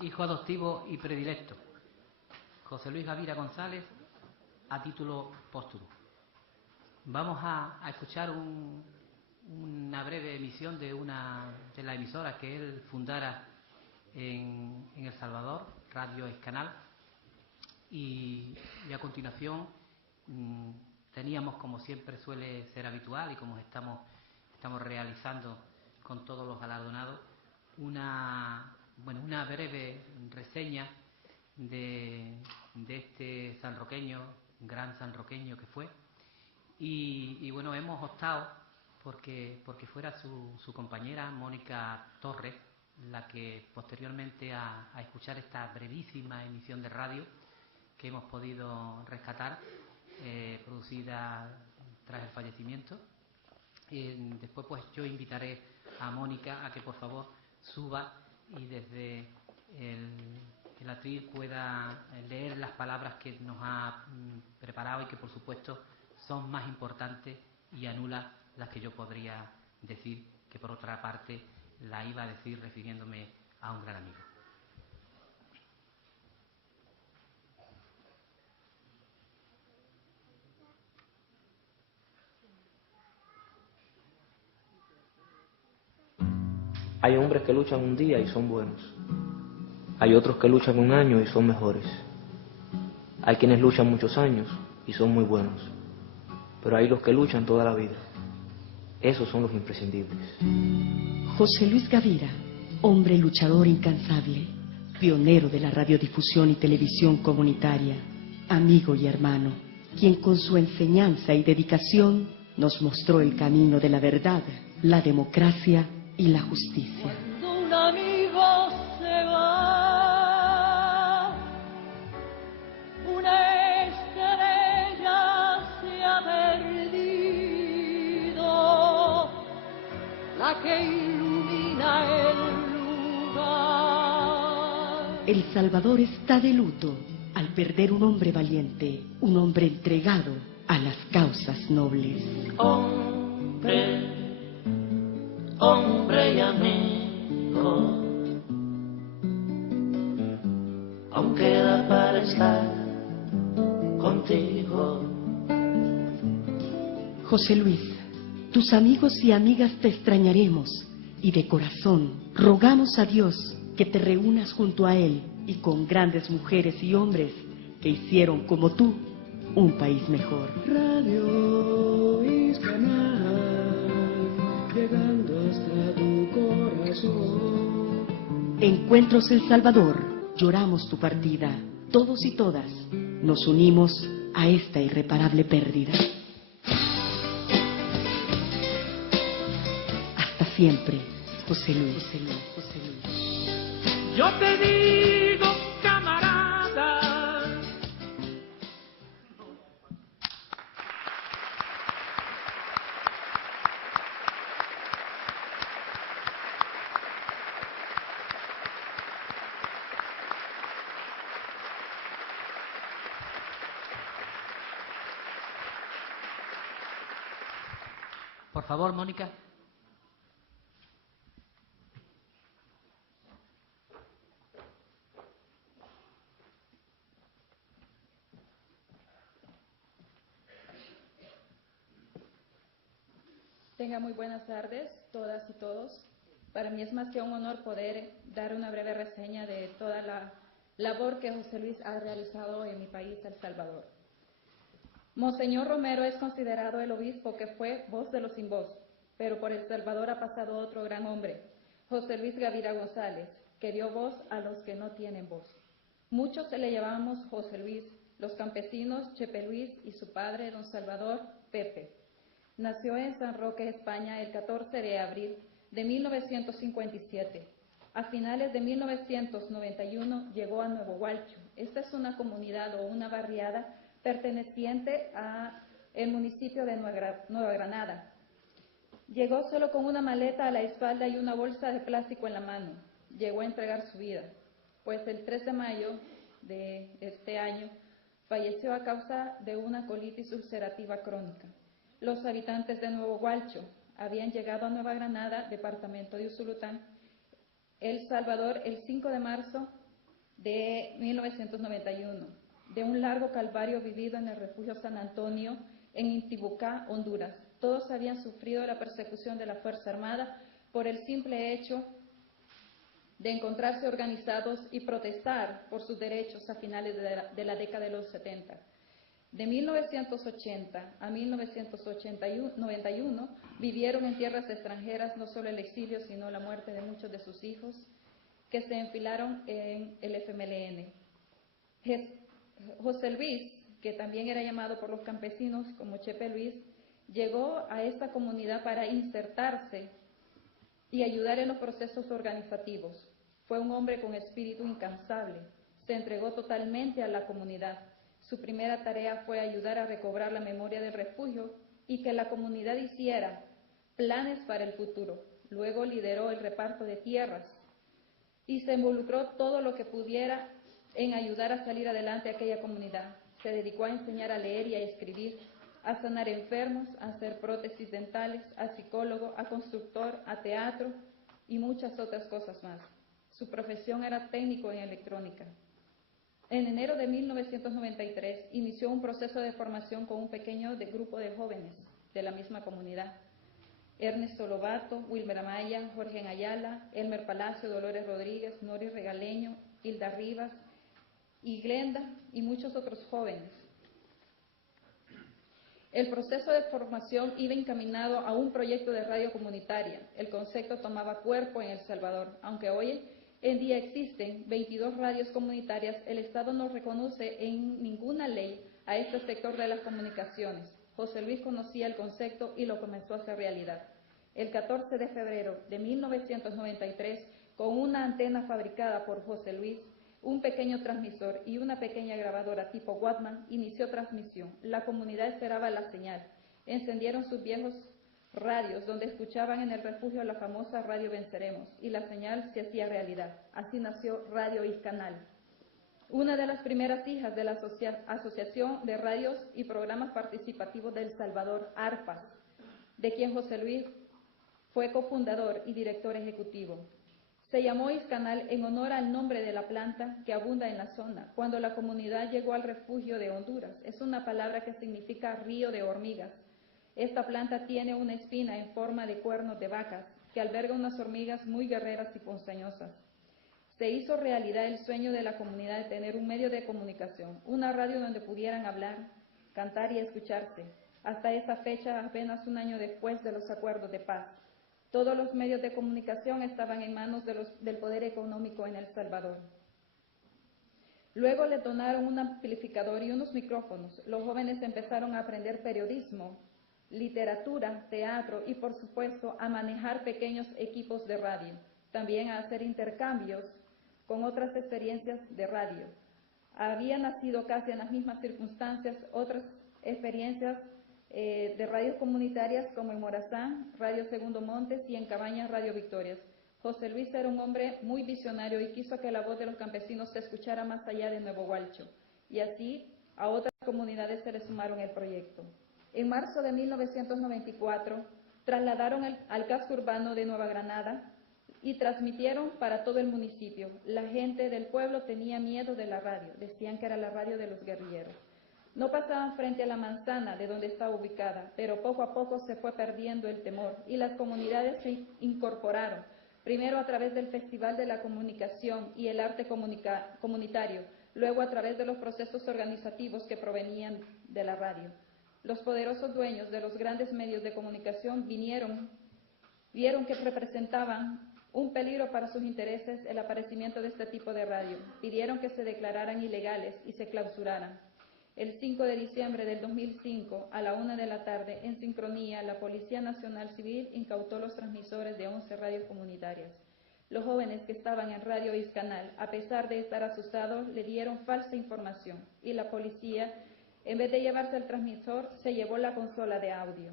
hijo adoptivo y predilecto, José Luis Gavira González, a título póstumo. Vamos a escuchar una breve emisión de la emisora que él fundara en El Salvador, Radio Escanal, y a continuación teníamos, como siempre suele ser habitual y como estamos realizando con todos los galardonados, una breve reseña de este sanroqueño, gran sanroqueño que fue, y bueno, hemos optado porque fuera su compañera Mónica Torres la que posteriormente a escuchar esta brevísima emisión de radio que hemos podido rescatar, producida tras el fallecimiento. Después pues yo invitaré a Mónica a que por favor suba y desde el atril pueda leer las palabras que nos ha preparado y que por supuesto son más importantes y anula las que yo podría decir, que por otra parte la iba a decir refiriéndome a un gran amigo. Hay hombres que luchan un día y son buenos. Hay otros que luchan un año y son mejores. Hay quienes luchan muchos años y son muy buenos. Pero hay los que luchan toda la vida. Esos son los imprescindibles. José Luis Gavira, hombre luchador incansable, pionero de la radiodifusión y televisión comunitaria, amigo y hermano, quien con su enseñanza y dedicación nos mostró el camino de la verdad, la democracia y la justicia. Cuando un amigo se va, una estrella se ha perdido, la que ilumina el lugar. El Salvador está de luto al perder un hombre valiente, un hombre entregado a las causas nobles. Hombre y amigo, aún queda para estar contigo. José Luis, tus amigos y amigas te extrañaremos y de corazón rogamos a Dios que te reúnas junto a Él y con grandes mujeres y hombres que hicieron como tú un país mejor. Radio Escanal, llegando hasta tu corazón. Encuentros El Salvador, lloramos tu partida. Todos y todas nos unimos a esta irreparable pérdida. Hasta siempre, José Luis. José Luis, José Luis. Yo te digo, camarada. Por favor, Mónica. Tenga muy buenas tardes, todas y todos. Para mí es más que un honor poder dar una breve reseña de toda la labor que José Luis ha realizado en mi país, El Salvador. Monseñor Romero es considerado el obispo que fue voz de los sin voz, pero por El Salvador ha pasado otro gran hombre, José Luis Gavira González, que dio voz a los que no tienen voz. Muchos se le llamamos José Luis, los campesinos Chepe Luis y su padre, don Salvador Pepe. Nació en San Roque, España, el 14 de abril de 1957. A finales de 1991 llegó a Nuevo Gualcho. Esta es una comunidad o una barriada perteneciente al municipio de Nueva Granada. Llegó solo con una maleta a la espalda y una bolsa de plástico en la mano. Llegó a entregar su vida, pues el 3 de mayo de este año falleció a causa de una colitis ulcerativa crónica. Los habitantes de Nuevo Gualcho habían llegado a Nueva Granada, departamento de Usulután, El Salvador, el 5 de marzo de 1991, de un largo calvario vivido en el refugio San Antonio en Intibucá, Honduras. Todos habían sufrido la persecución de la Fuerza Armada por el simple hecho de encontrarse organizados y protestar por sus derechos a finales de la década de los 70. De 1980 a 1991 vivieron en tierras extranjeras no solo el exilio, sino la muerte de muchos de sus hijos que se enfilaron en el FMLN. José Luis, que también era llamado por los campesinos como Chepe Luis, llegó a esta comunidad para insertarse y ayudar en los procesos organizativos. Fue un hombre con espíritu incansable, se entregó totalmente a la comunidad. Su primera tarea fue ayudar a recobrar la memoria del refugio y que la comunidad hiciera planes para el futuro. Luego lideró el reparto de tierras y se involucró todo lo que pudiera en ayudar a salir adelante a aquella comunidad. Se dedicó a enseñar a leer y a escribir, a sanar enfermos, a hacer prótesis dentales, a psicólogo, a constructor, a teatro y muchas otras cosas más. Su profesión era técnico en electrónica. En enero de 1993 inició un proceso de formación con un pequeño grupo de jóvenes de la misma comunidad. Ernesto Lobato, Wilmer Amaya, Jorge Ayala, Elmer Palacio, Dolores Rodríguez, Nori Regaleño, Hilda Rivas y Glenda y muchos otros jóvenes. El proceso de formación iba encaminado a un proyecto de radio comunitaria. El concepto tomaba cuerpo en El Salvador. Aunque hoy en día existen 22 radios comunitarias, el Estado no reconoce en ninguna ley a este sector de las comunicaciones. José Luis conocía el concepto y lo comenzó a hacer realidad. El 14 de febrero de 1993, con una antena fabricada por José Luis, un pequeño transmisor y una pequeña grabadora tipo Walkman, inició transmisión. La comunidad esperaba la señal. Encendieron sus viejos radios donde escuchaban en el refugio la famosa Radio Venceremos y la señal se hacía realidad. Así nació Radio Iscanal, una de las primeras hijas de la Asociación de Radios y Programas Participativos de El Salvador, ARPAS, de quien José Luis fue cofundador y director ejecutivo. Se llamó Iscanal en honor al nombre de la planta que abunda en la zona. Cuando la comunidad llegó al refugio de Honduras, es una palabra que significa río de hormigas. Esta planta tiene una espina en forma de cuernos de vacas que alberga unas hormigas muy guerreras y ponzoñosas. Se hizo realidad el sueño de la comunidad de tener un medio de comunicación, una radio donde pudieran hablar, cantar y escucharse. Hasta esa fecha, apenas un año después de los acuerdos de paz, todos los medios de comunicación estaban en manos del poder económico en El Salvador. Luego le donaron un amplificador y unos micrófonos. Los jóvenes empezaron a aprender periodismo, literatura, teatro y, por supuesto, a manejar pequeños equipos de radio. También a hacer intercambios con otras experiencias de radio. Habían nacido casi en las mismas circunstancias otras experiencias de radios comunitarias como en Morazán, Radio Segundo Montes y en Cabañas, Radio Victorias. José Luis era un hombre muy visionario y quiso que la voz de los campesinos se escuchara más allá de Nuevo Gualcho, y así a otras comunidades se le sumaron el proyecto. En marzo de 1994 trasladaron al casco urbano de Nueva Granada y transmitieron para todo el municipio. La gente del pueblo tenía miedo de la radio, decían que era la radio de los guerrilleros. No pasaban frente a la manzana de donde estaba ubicada, pero poco a poco se fue perdiendo el temor y las comunidades se incorporaron, primero a través del Festival de la Comunicación y el Arte Comunitario, luego a través de los procesos organizativos que provenían de la radio. Los poderosos dueños de los grandes medios de comunicación vieron que representaban un peligro para sus intereses el aparecimiento de este tipo de radio. Pidieron que se declararan ilegales y se clausuraran. El 5 de diciembre del 2005, a la 1 de la tarde, en sincronía, la Policía Nacional Civil incautó los transmisores de 11 radios comunitarias. Los jóvenes que estaban en Radio Iscanal, a pesar de estar asustados, le dieron falsa información y la policía, en vez de llevarse el transmisor, se llevó la consola de audio.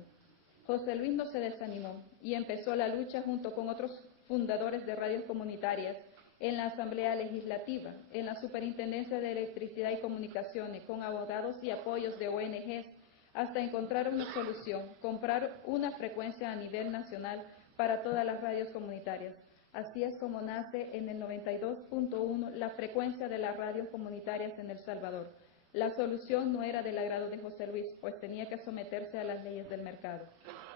José Luis no se desanimó y empezó la lucha junto con otros fundadores de radios comunitarias en la Asamblea Legislativa, en la Superintendencia de Electricidad y Comunicaciones, con abogados y apoyos de ONGs, hasta encontrar una solución, comprar una frecuencia a nivel nacional para todas las radios comunitarias. Así es como nace en el 92.1 la frecuencia de las radios comunitarias en El Salvador. La solución no era del agrado de José Luis, pues tenía que someterse a las leyes del mercado.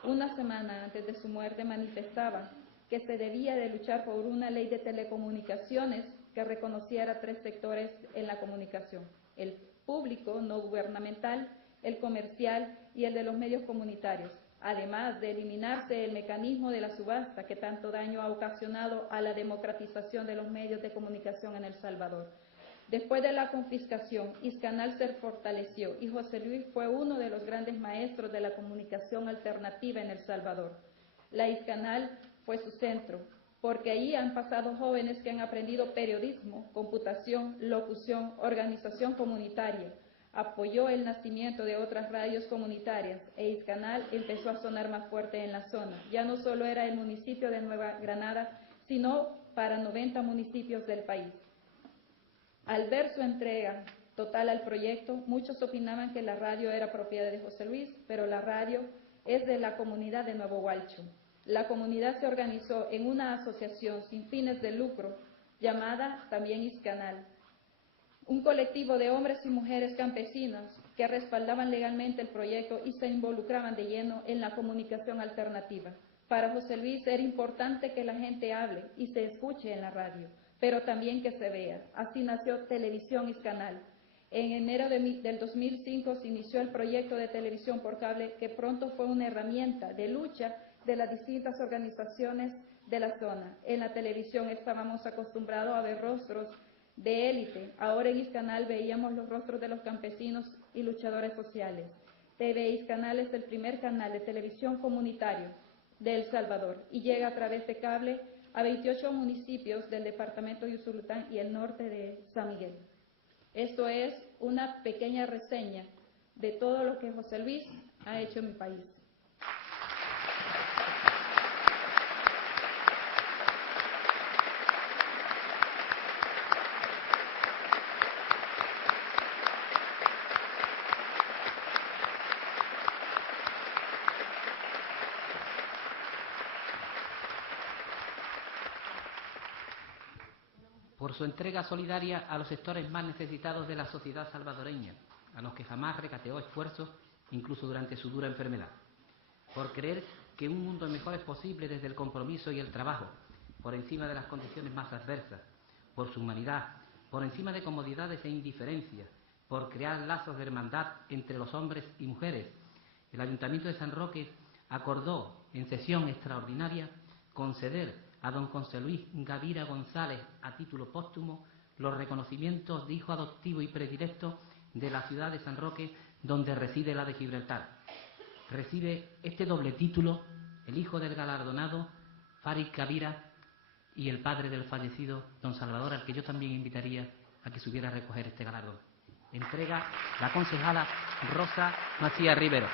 Una semana antes de su muerte manifestaba que se debía de luchar por una ley de telecomunicaciones que reconociera 3 sectores en la comunicación: el público, no gubernamental, el comercial y el de los medios comunitarios, además de eliminarse el mecanismo de la subasta que tanto daño ha ocasionado a la democratización de los medios de comunicación en El Salvador. Después de la confiscación, Izcanal se fortaleció y José Luis fue uno de los grandes maestros de la comunicación alternativa en El Salvador. La Izcanal fue su centro, porque allí han pasado jóvenes que han aprendido periodismo, computación, locución, organización comunitaria. Apoyó el nacimiento de otras radios comunitarias e Izcanal empezó a sonar más fuerte en la zona. Ya no solo era el municipio de Nueva Granada, sino para 90 municipios del país. Al ver su entrega total al proyecto, muchos opinaban que la radio era propiedad de José Luis, pero la radio es de la comunidad de Nuevo Gualcho. La comunidad se organizó en una asociación sin fines de lucro llamada también Izcanal, un colectivo de hombres y mujeres campesinos que respaldaban legalmente el proyecto y se involucraban de lleno en la comunicación alternativa. Para José Luis era importante que la gente hable y se escuche en la radio, pero también que se vea. Así nació Televisión Izcanal. En enero del 2005 se inició el proyecto de televisión por cable, que pronto fue una herramienta de lucha de las distintas organizaciones de la zona. En la televisión estábamos acostumbrados a ver rostros de élite. Ahora en Izcanal veíamos los rostros de los campesinos y luchadores sociales. TV Izcanal es el primer canal de televisión comunitario de El Salvador y llega a través de cable a 28 municipios del departamento de Usulután y el norte de San Miguel. Esto es una pequeña reseña de todo lo que José Luis ha hecho en mi país. Por su entrega solidaria a los sectores más necesitados de la sociedad salvadoreña, a los que jamás recateó esfuerzos, incluso durante su dura enfermedad. Por creer que un mundo mejor es posible desde el compromiso y el trabajo, por encima de las condiciones más adversas. Por su humanidad, por encima de comodidades e indiferencias, por crear lazos de hermandad entre los hombres y mujeres. El Ayuntamiento de San Roque acordó, en sesión extraordinaria, conceder a don José Luis Gavira González, a título póstumo, los reconocimientos de hijo adoptivo y predilecto de la ciudad de San Roque, donde reside la de Gibraltar. Recibe este doble título el hijo del galardonado, Farid Gavira, y el padre del fallecido, don Salvador, al que yo también invitaría a que subiera a recoger este galardón. Entrega la concejala Rosa Macías Rivero.